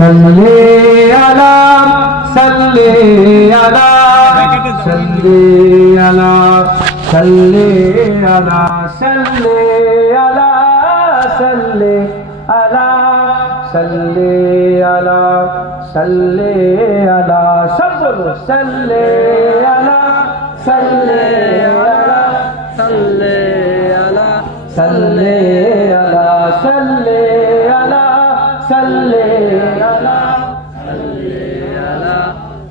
सल्ले अला सल्ले अला सल्ले अला सल्ले अला सल्ले अला सल्ले अला सल्ले अला सल्ले अला सब बोलो सल्ले अला सल्ले अला सल्ले अला सल्ले अला सल्ले अला सल्ले अला सल्ले अला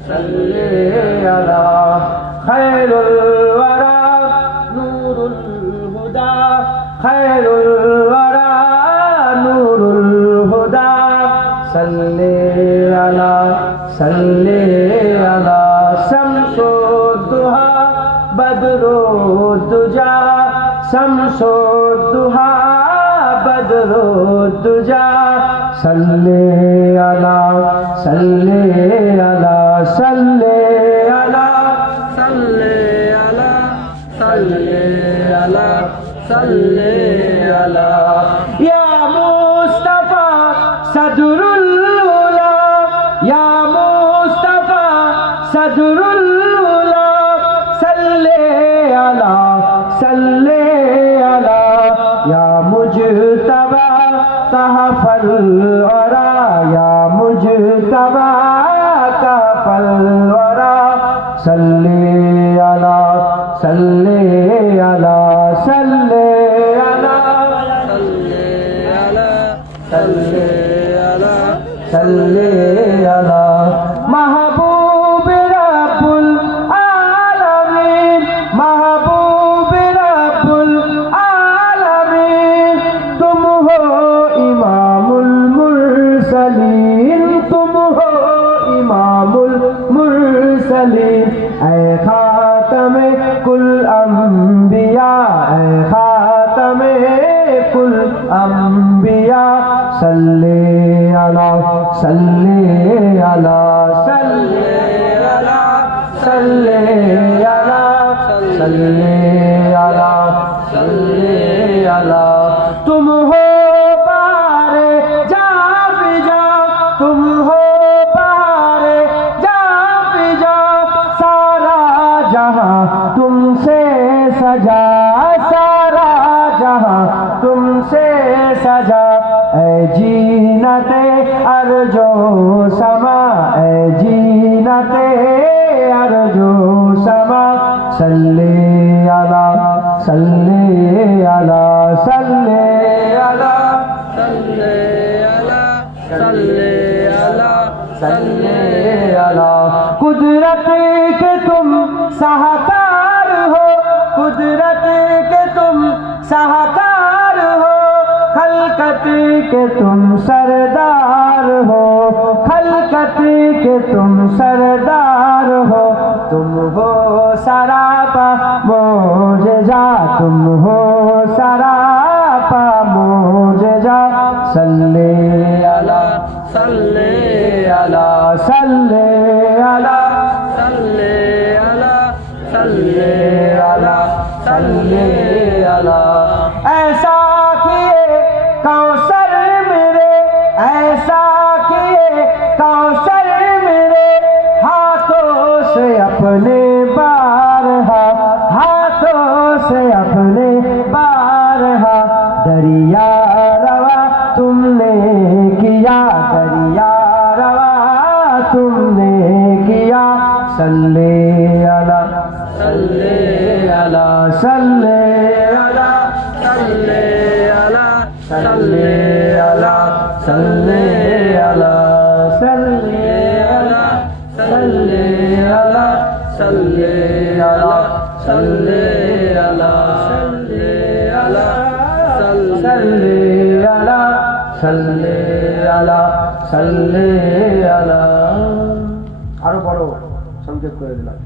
सल्ले अला खैरुल वरा नूरुल हुदा खैरुल वरा नूरुल हुदा सल्ले अला सल्ले अला शम्सो दुहा बदरो दुजा शम्सो दुहा बदरो दुजा सल्ले अला सल्ले अला सल्ले अला सल्ले अला सल्ले अला सल्ले अला या मुस्तफा सदरुल उला या मुस्तफा सदरुल उला सल्ले अला सल्ले अला या मुजतबा कहफल वरा या मुजतबा कहफल वरा सल्ले अला सल्ले अला सल्ले अला सल्ले अला सल्ले अला सल्ले अला महबूब रब्बुल आलमीन महबूब रब्बुल आलमीन तुम हो इमामुल मुरसलीन तुम हो इमामुल मुरसलीन ऐ खातमे कुल अंबिया ऐ खातमे कुल अंबिया सल्ले अला सल्ले अला सल्ले अला सल्ले अला सल्ले अला सल्ले अला तुम हो बारे जा फिजा तुम हो बारे जा फिजा सारा जहां तुमसे सजा सारा जहां तुमसे सजा ऐ जीनते अर्जो समा ऐ जीनते अर्जो समा सल्ले अला सल्ले अला सल्ले अला सल्ले अला सल्ले अला सल्ले अला कुदरत के तुम साहकार हो कुदरत के तुम साहकार हो खलकत के तुम सरदार हो खलकत के तुम सरदार हो तुम हो सरापा मोजजा तुम हो सरापा मोजजा सल्ले अला सल्ले अला सल्ले अला सल्ले अला सल्ले अला सल्ले अला ऐसा किए कौसर मेरे ऐसा किए कौसर मेरे हाथों से अपने बारहा हाथों से अपने बारहा दरिया रवा तुमने किया दरिया रवा तुमने किया सल्ले अला सल्ले अला सल्ले अला सल्ले अला सल्ले अला सल्ले अला सल्ले अला सल्ले अला सल्ले अला सल्ले अला सल्ले अला सल्ले अला सल्ले अला सल्ले अला আরো বড় সংক্ষেপ করে দিলাম।